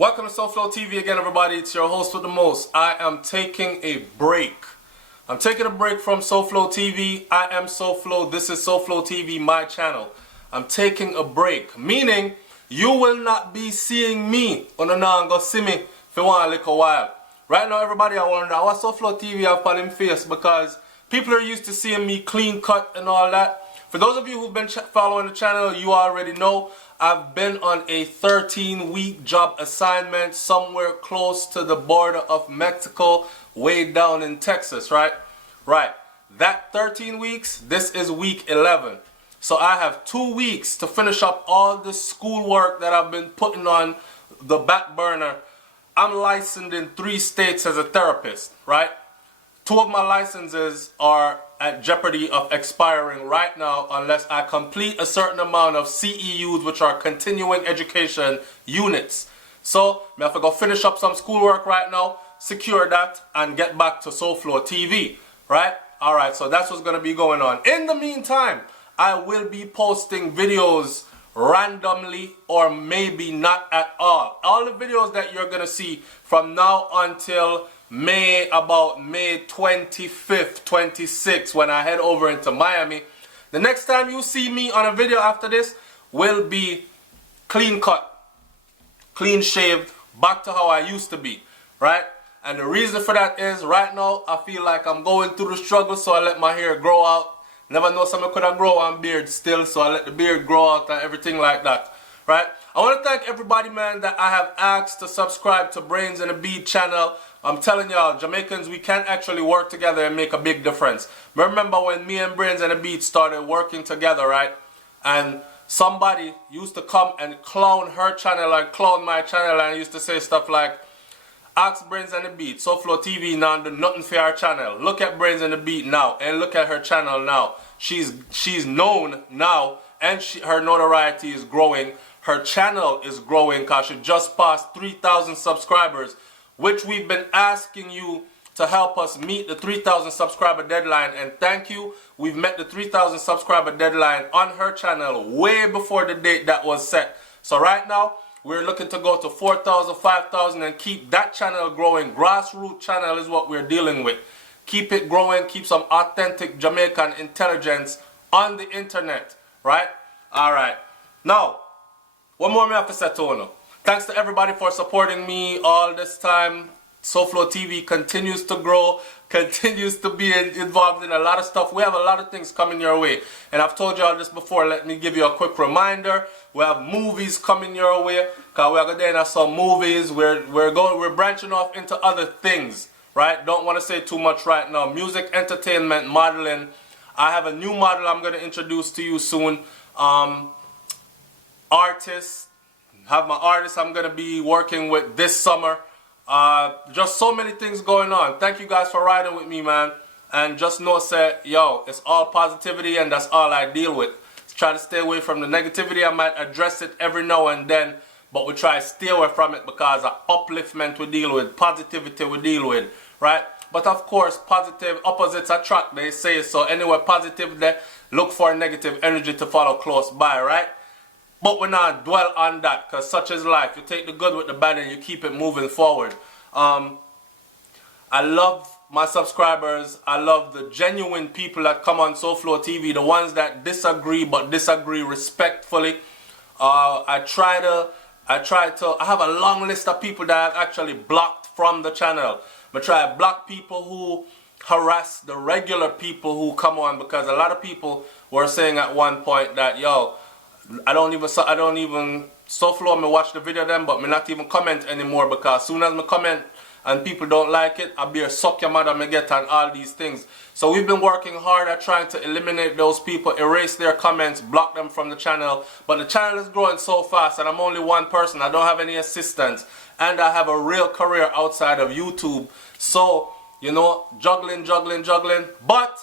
Welcome to SouFLoTV again, everybody. It's your host with the most. I am taking a break. I'm taking a break from SouFLoTV. I am SouFlo. This is SouFLoTV, my channel. I'm taking a break, meaning you will not be seeing me on the now go see me for one little while. Right now, everybody, I wonder what's SouFLoTV have on him face, because people are used to seeing me clean cut and all that. For those of you who've been following the channel, you already know I've been on a 13-week job assignment somewhere close to the border of Mexico, way down in Texas, right? Right. That 13 weeks, this is week 11. So I have 2 weeks to finish up all the schoolwork that I've been putting on the back burner. I'm licensed in 3 states as a therapist, right? 2 of my licenses are at jeopardy of expiring right now unless I complete a certain amount of CEUs, which are continuing education units. So I have to go finish up some schoolwork right now, secure that, and get back to SouFLoTV, right? Alright, so that's what's going to be going on. In the meantime, I will be posting videos randomly or maybe not at all. All the videos that you're going to see from now until about May 25th, 26th, when I head over into Miami. The next time you see me on a video after this will be clean cut, clean shaved, back to how I used to be, right? And the reason for that is right now I feel like I'm going through the struggle, so I let my hair grow out. Never know somebody could have grown on beard still, so I let the beard grow out and everything like that, right? I want to thank everybody, man, that I have asked to subscribe to Brains and the Beat channel. I'm telling y'all, Jamaicans, we can actually work together and make a big difference. Remember when me and Brains and the Beat started working together, right? And somebody used to come and clown her channel and clown my channel and used to say stuff like, ask Brains and the Beat, SouFLoTV now do nothing for our channel. Look at Brains and the Beat now and look at her channel now. She's known now, and her notoriety is growing. Her channel is growing because she just passed 3,000 subscribers, which we've been asking you to help us meet the 3,000 subscriber deadline. And thank you, we've met the 3,000 subscriber deadline on her channel way before the date that was set. So right now, we're looking to go to 4,000, 5,000 and keep that channel growing. Grassroots channel is what we're dealing with. Keep it growing, keep some authentic Jamaican intelligence on the internet, right? Alright. Now, one more I have to say to you. Thanks to everybody for supporting me all this time. SouFLoTV continues to grow, continues to be involved in a lot of stuff. We have a lot of things coming your way. And I've told you all this before. Let me give you a quick reminder. We have movies coming your way. Because we're going to some movies. We're branching off into other things. Right? Don't want to say too much right now. Music, entertainment, modeling. I have a new model I'm going to introduce to you soon. Artists. Have my artists I'm going to be working with this summer. Just so many things going on. Thank you guys for riding with me, man. And just know, say, yo, it's all positivity and that's all I deal with. Try to stay away from the negativity. I might address it every now and then, but we try to stay away from it because of upliftment we deal with, positivity we deal with, right? But of course, positive opposites attract, they say. So anyway, positive there, look for negative energy to follow close by, right? But we're not dwell on that, because such is life. You take the good with the bad and you keep it moving forward. I love my subscribers. I love the genuine people that come on SouFLoTV, the ones that disagree but disagree respectfully. I have a long list of people that I've actually blocked from the channel. I try to block people who harass the regular people who come on, because a lot of people were saying at one point that, yo, I don't even SouFlo, me watch the video then, but me not even comment anymore, because as soon as me comment and people don't like it, I be a suck your mother me get and all these things. So we've been working hard at trying to eliminate those people, erase their comments, block them from the channel. But the channel is growing so fast and I'm only one person. I don't have any assistants and I have a real career outside of YouTube. So, you know, juggling. But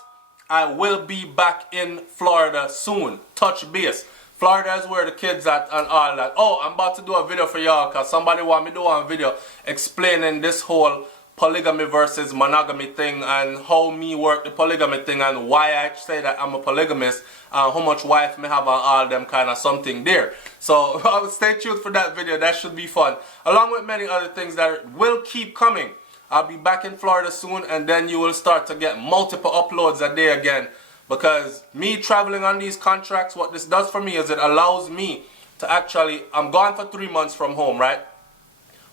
I will be back in Florida soon. Touch base. Florida is where the kids at and all that. Oh, I'm about to do a video for y'all because somebody want me to do a video explaining this whole polygamy versus monogamy thing and how me work the polygamy thing and why I say that I'm a polygamist and how much wife me have and all them kind of something there. So stay tuned for that video. That should be fun, along with many other things that will keep coming. I'll be back in Florida soon, and then you will start to get multiple uploads a day again, because me traveling on these contracts, what this does for me is it allows me to actually, I'm gone for 3 months from home, right?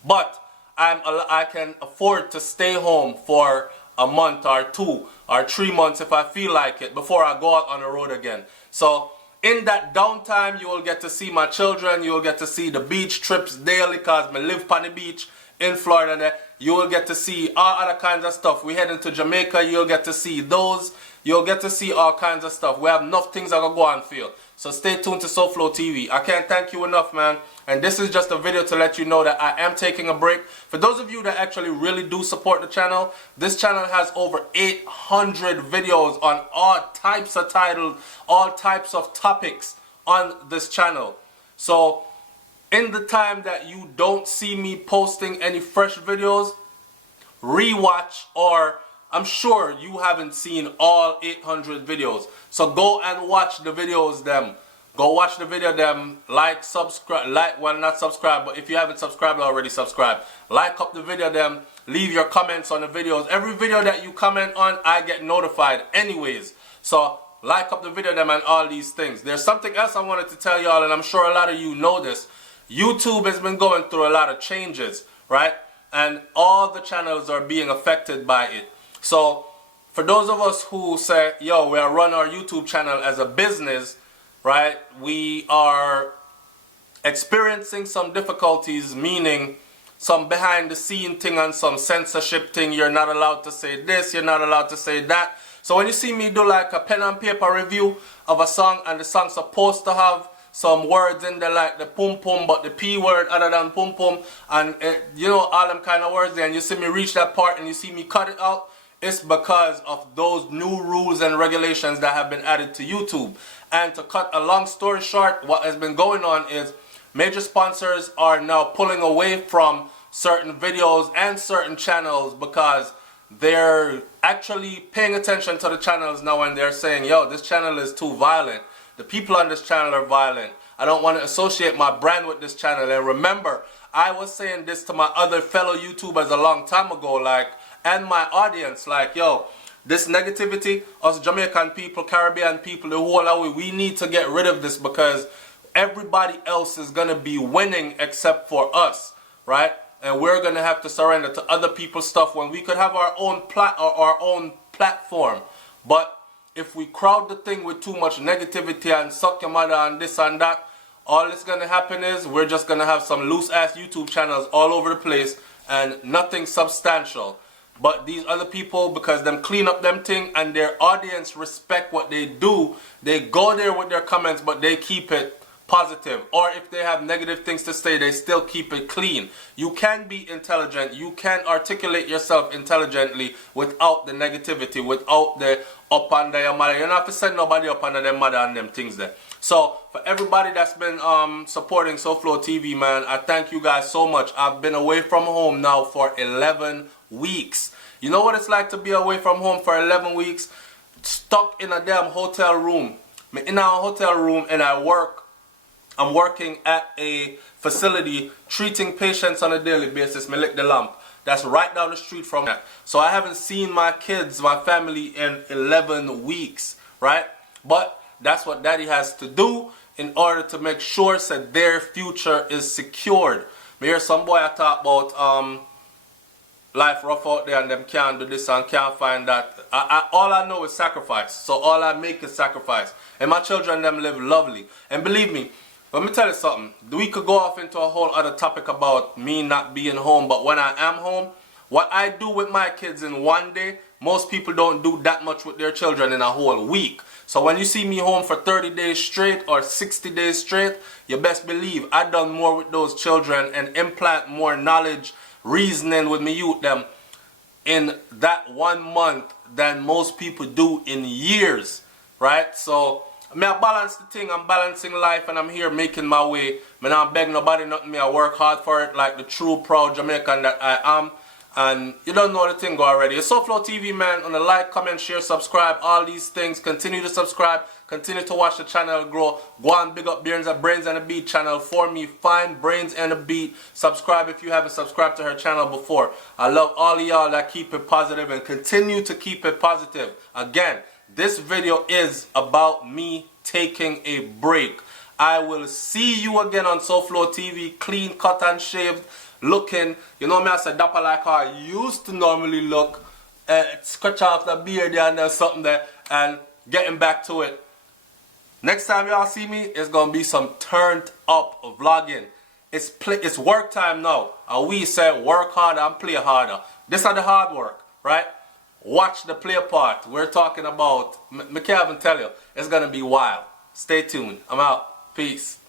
But I can afford to stay home for a month or 2 or 3 months if I feel like it before I go out on the road again. So in that downtime, you will get to see my children. You will get to see the beach trips daily, because I live on the beach in Florida there. You will get to see all other kinds of stuff. We heading to Jamaica. You'll get to see those. You'll get to see all kinds of stuff. We have enough things that will go on for you. So stay tuned to SouFLoTV. I can't thank you enough, man. And this is just a video to let you know that I am taking a break. For those of you that actually really do support the channel, this channel has over 800 videos on all types of titles, all types of topics on this channel. So in the time that you don't see me posting any fresh videos, rewatch, or I'm sure you haven't seen all 800 videos. So go and watch the videos them. Go watch the video them. Like, subscribe, well, not subscribe, but if you haven't subscribed already, subscribe. Like up the video them. Leave your comments on the videos. Every video that you comment on, I get notified anyways. So like up the video them and all these things. There's something else I wanted to tell y'all, and I'm sure a lot of you know this. YouTube has been going through a lot of changes, right? And all the channels are being affected by it. So for those of us who say, yo, we run our YouTube channel as a business, right? We are experiencing some difficulties, meaning some behind the scene thing and some censorship thing. You're not allowed to say this, you're not allowed to say that. So when you see me do like a pen and paper review of a song, and the song's supposed to have some words in there like the pum pum, but the P word other than pum pum, and you know, all them kind of words there, and you see me reach that part and you see me cut it out, it's because of those new rules and regulations that have been added to YouTube. And to cut a long story short, what has been going on is major sponsors are now pulling away from certain videos and certain channels because they're actually paying attention to the channels now, and they're saying, yo, this channel is too violent. The people on this channel are violent. I don't want to associate my brand with this channel. And remember, I was saying this to my other fellow YouTubers a long time ago, like, and my audience, like, yo, this negativity, us Jamaican people, Caribbean people, the whole away, we need to get rid of this, because everybody else is going to be winning except for us, right? And we're going to have to surrender to other people's stuff when we could have our own platform. But if we crowd the thing with too much negativity and suck your mother and this and that, all that's going to happen is we're just going to have some loose ass YouTube channels all over the place and nothing substantial. But these other people, because them clean up them thing and their audience respect what they do, they go there with their comments, but they keep it positive. Or if they have negative things to say, they still keep it clean. You can be intelligent. You can articulate yourself intelligently without the negativity, without the up under your mother. You don't have to send nobody up under their mother and them things there. So for everybody that's been supporting SouFLoTV, man, I thank you guys so much. I've been away from home now for 11 weeks. You know what it's like to be away from home for 11 weeks? Stuck in a damn hotel room. I'm in a hotel room and I'm working at a facility treating patients on a daily basis. Me lick the lamp. That's right down the street from that. So I haven't seen my kids, my family in 11 weeks, right? But that's what daddy has to do in order to make sure that their future is secured. Me hear some boy I talk about life rough out there and them can't do this and can't find that. All I know is sacrifice. So all I make is sacrifice. And my children them live lovely. And believe me, let me tell you something. We could go off into a whole other topic about me not being home, but when I am home, what I do with my kids in one day, most people don't do that much with their children in a whole week. So when you see me home for 30 days straight or 60 days straight, you best believe I done more with those children and implant more knowledge, reasoning with me youth them in that 1 month than most people do in years, right? So I balance the thing. I'm balancing life and I'm here making my way. I don't beg nobody nothing. I work hard for it like the true proud Jamaican that I am. And you don't know the thing already. It's SouFLoTV, man. On the like, comment, share, subscribe, all these things. Continue to subscribe. Continue to watch the channel grow. Go on, big up Brains and the Beat channel for me. Find Brains and the Beat. Subscribe if you haven't subscribed to her channel before. I love all of y'all that keep it positive and continue to keep it positive. Again, this video is about me taking a break. I will see you again on SouFLoTV, clean, cut and shaved, looking, you know me, I said dapper like how I used to normally look, scratch off the beard there and there's something there, and getting back to it. Next time y'all see me, it's gonna be some turned up vlogging. It's work time now, and we say work harder and play harder. This is the hard work, right? Watch the play part. We're talking about, I can't even tell you, it's gonna be wild. Stay tuned. I'm out. Peace.